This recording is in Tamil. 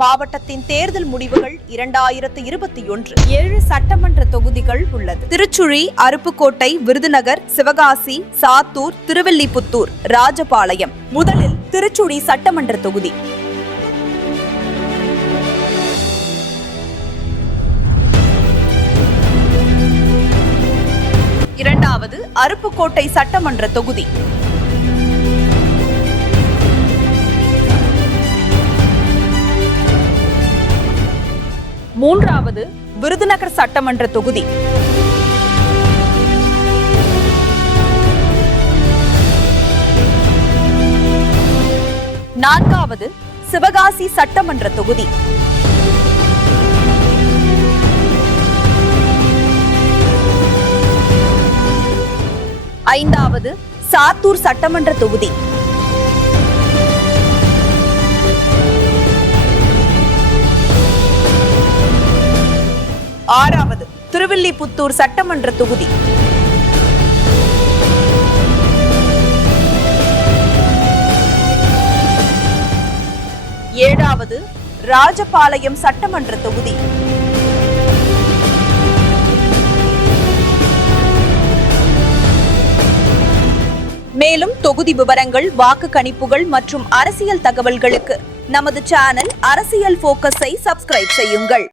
மாவட்டத்தின் தேர்தல் முடிவுகள் 2021 7 சட்டமன்ற தொகுதிகள் உள்ளது. திருச்சுழி, அருப்புக்கோட்டை, விருதுநகர், சிவகாசி, சாத்தூர், திருவில்லிபுத்தூர், ராஜபாளையம். முதலில் திருச்சுழி சட்டமன்ற தொகுதி. இரண்டாவது அருப்புக்கோட்டை சட்டமன்ற தொகுதி. மூன்றாவது விருதுநகர் சட்டமன்ற தொகுதி. நான்காவது சிவகாசி சட்டமன்ற தொகுதி. ஐந்தாவது சாத்தூர் சட்டமன்ற தொகுதி. ஆறாவது திருவில்லிபுத்தூர் சட்டமன்ற தொகுதி. ஏழாவது ராஜபாளையம் சட்டமன்ற தொகுதி. மேலும் தொகுதி விவரங்கள், வாக்கு கணிப்புகள் மற்றும் அரசியல் தகவல்களுக்கு நமது சேனல் அரசியல் போக்கஸை சப்ஸ்கிரைப் செய்யுங்கள்.